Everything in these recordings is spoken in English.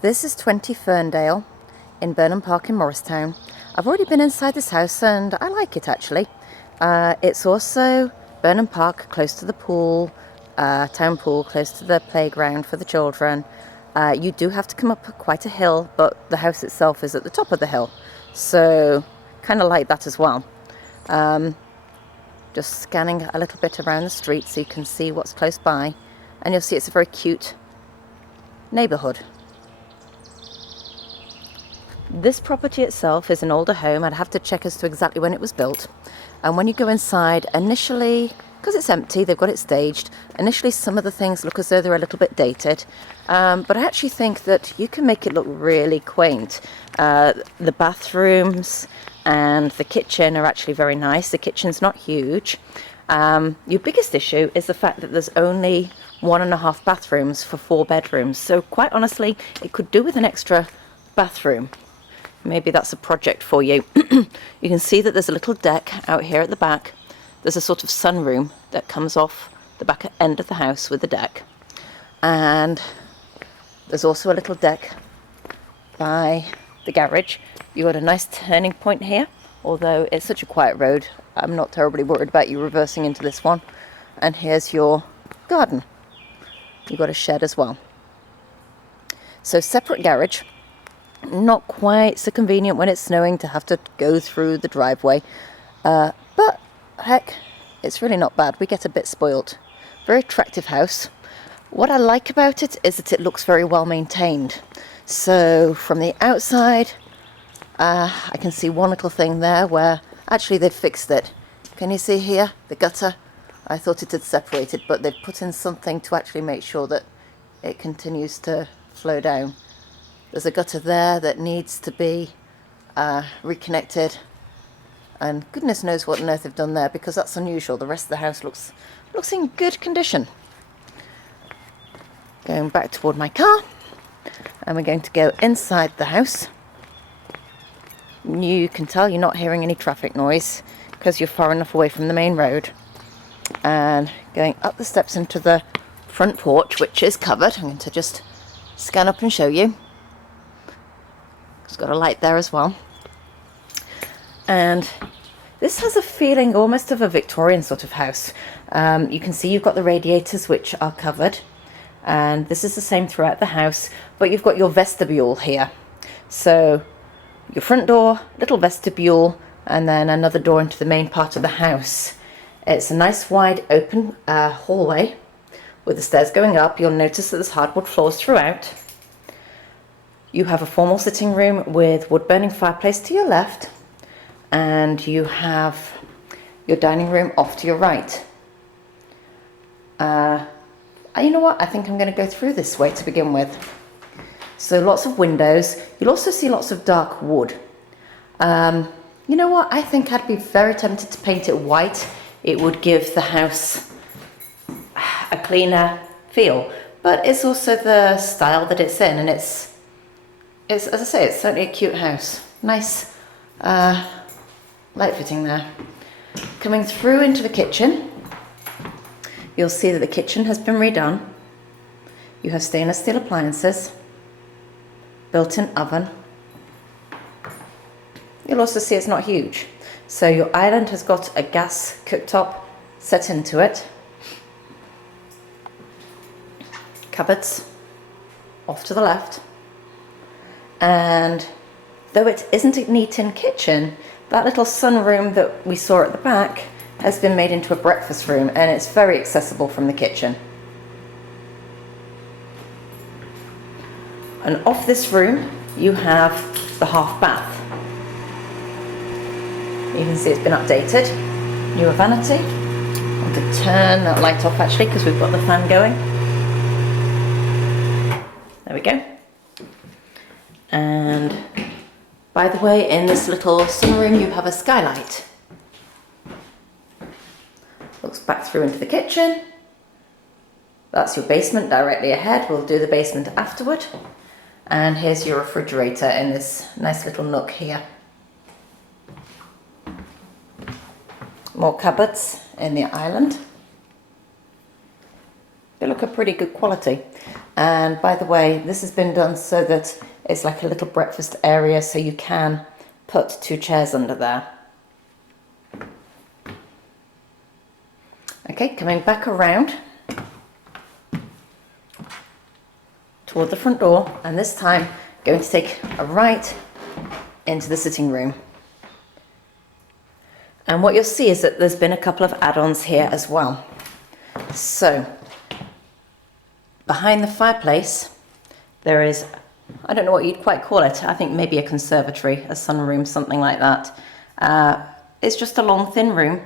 This is 20Ferndale in Burnham Park in Morristown. I've already been inside this house and I like it actually. It's also Burnham Park, close to the pool, town pool, close to the playground for the children. You do have to come up quite a hill, but the house itself is at the top of the hill. So kind of like that as well. Just scanning a little bit around the street so you can see what's close by. And you'll see it's a very cute neighbourhood. This property itself is an older home. I'd have to check as to exactly when it was built. And when you go inside, initially, because it's empty, they've got it staged, initially some of the things look as though they're a little bit dated. But I actually think that you can make it look really quaint. The bathrooms and the kitchen are actually very nice. The kitchen's not huge. Your biggest issue is the fact that there's only 1.5 bathrooms for 4 bedrooms. So quite honestly, it could do with an extra bathroom. Maybe that's a project for you. You can see that there's a little deck out here at the back. There's a sort of sunroom that comes off the back end of the house with the deck. And there's also a little deck by the garage. You've got a nice turning point here, although it's such a quiet road. I'm not terribly worried about you reversing into this one. And here's your garden. You've got a shed as well. So separate garage. Not quite so convenient when it's snowing to have to go through the driveway. But heck, it's really not bad. We get a bit spoilt. Very attractive house. What I like about it is that it looks very well maintained. So from the outside, I can see one little thing there where actually they've fixed it. Can you see here, the gutter? I thought it had separated, but they've put in something to actually make sure that it continues to flow down. There's a gutter there that needs to be reconnected, and goodness knows what on earth they've done there, because that's unusual. The rest of the house looks in good condition. Going back toward my car, and we're going to go inside the house. You can tell you're not hearing any traffic noise because you're far enough away from the main road. And going up the steps into the front porch, which is covered. I'm going to just scan up and show you. It's got a light there as well. And this has a feeling almost of a Victorian sort of house. You can see you've got the radiators, which are covered. And this is the same throughout the house, but you've got your vestibule here. So your front door, little vestibule, and then another door into the main part of the house. It's a nice wide open hallway with the stairs going up. You'll notice that there's hardwood floors throughout. You have a formal sitting room with wood-burning fireplace to your left, and you have your dining room off to your right. You know what? I think I'm going to go through this way to begin with. So lots of windows. You'll also see lots of dark wood. You know what? I think I'd be very tempted to paint it white. It would give the house a cleaner feel, but it's also the style that it's in, and it's as I say, it's certainly a cute house. Nice light fitting there. Coming through into the kitchen, you'll see that the kitchen has been redone. You have stainless steel appliances, built-in oven. You'll also see it's not huge. So your island has got a gas cooktop set into it. Cupboards off to the left. And though it isn't a neat-in kitchen, that little sunroom that we saw at the back has been made into a breakfast room, and it's very accessible from the kitchen. And off this room, you have the half bath. You can see it's been updated. Newer vanity. I want to turn that light off actually because we've got the fan going. There we go. And by the way, in this little sunroom you have a skylight. Looks back through into the kitchen. That's your basement directly ahead. We'll do the basement afterward. And here's your refrigerator in this nice little nook here. More cupboards in the island. They look a pretty good quality. And by the way, this has been done so that it's like a little breakfast area, so you can put 2 chairs under there. Okay, coming back around toward the front door, and this time going to take a right into the sitting room. And what you'll see is that there's been a couple of add-ons here as well. So, behind the fireplace, there is, I don't know what you'd quite call it, I think maybe a conservatory, a sunroom, something like that. It's just a long, thin room.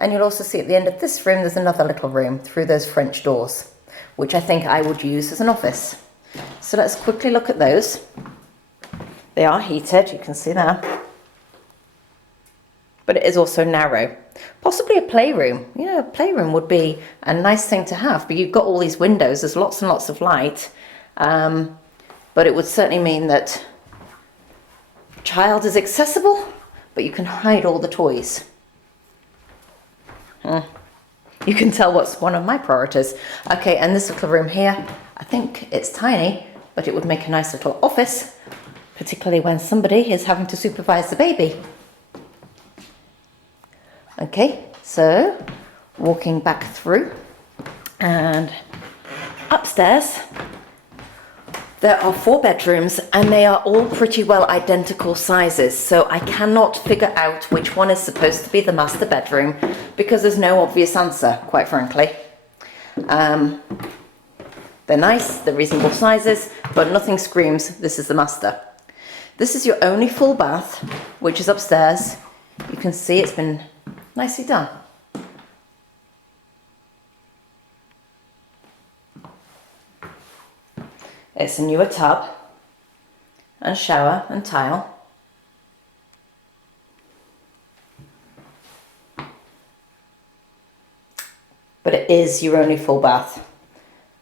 And you'll also see at the end of this room, there's another little room through those French doors, which I think I would use as an office. So let's quickly look at those. They are heated, you can see that. But it is also narrow. Possibly a playroom. You know, a playroom would be a nice thing to have, but you've got all these windows, there's lots and lots of light. But it would certainly mean that child is accessible, but you can hide all the toys. You can tell what's one of my priorities. Okay, and this little room here, I think it's tiny, but it would make a nice little office, particularly when somebody is having to supervise the baby. Okay, so walking back through and upstairs, there are 4 bedrooms and they are all pretty well identical sizes. So I cannot figure out which one is supposed to be the master bedroom because there's no obvious answer, quite frankly. They're nice, they're reasonable sizes, but nothing screams this is the master. This is your only full bath, which is upstairs. You can see it's been nicely done. It's a newer tub and shower and tile. But it is your only full bath.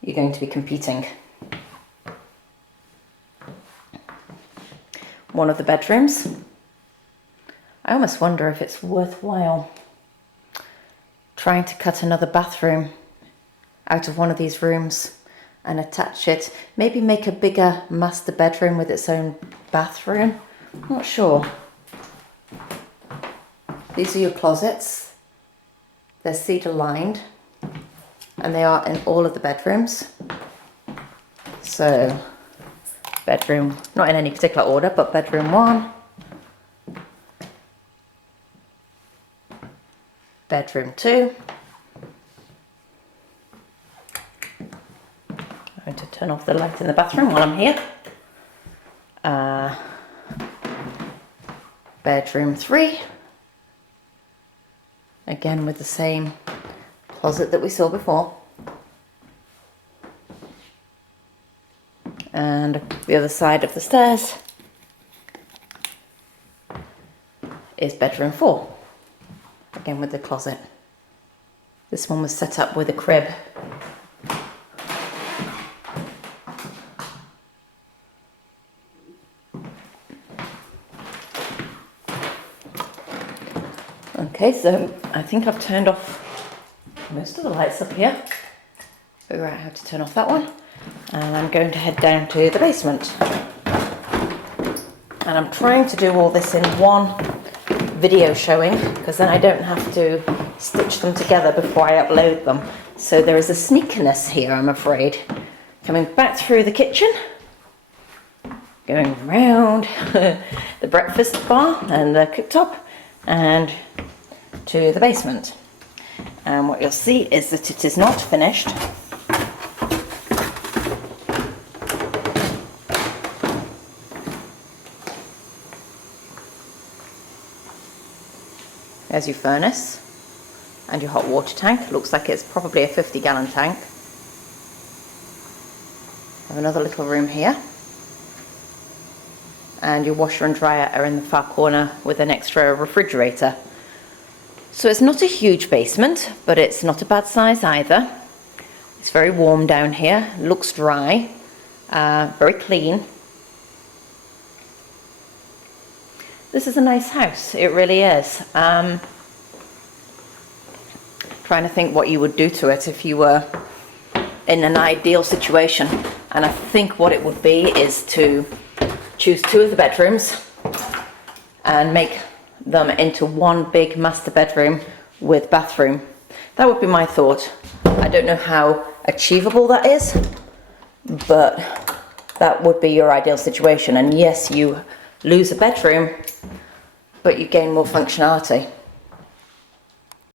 You're going to be competing. One of the bedrooms. I almost wonder if it's worthwhile trying to cut another bathroom out of one of these rooms and attach it. Maybe make a bigger master bedroom with its own bathroom. I'm not sure. These are your closets. They're cedar lined and they are in all of the bedrooms. So bedroom, not in any particular order, but bedroom 1, bedroom 2. I'm going to turn off the light in the bathroom while I'm here. Bedroom 3. Again with the same closet that we saw before. And the other side of the stairs is bedroom 4. Again with the closet. This one was set up with a crib. Okay, so I think I've turned off most of the lights up here. Figure out how to turn off that one. And I'm going to head down to the basement. And I'm trying to do all this in one video showing, because then I don't have to stitch them together before I upload them. So there is a sneakiness here, I'm afraid. Coming back through the kitchen, going round the breakfast bar and the cooktop, and to the basement. And what you'll see is that it is not finished. There's your furnace and your hot water tank. Looks like it's probably a 50-gallon tank. Have another little room here. And your washer and dryer are in the far corner with an extra refrigerator. So it's not a huge basement, but it's not a bad size either. It's very warm down here, looks dry, very clean. This is a nice house, it really is. Trying to think what you would do to it if you were in an ideal situation. And I think what it would be is to choose 2 of the bedrooms and make them into one big master bedroom with bathroom. That would be my thought. I don't know how achievable that is, but that would be your ideal situation. And yes, you lose a bedroom, but you gain more functionality.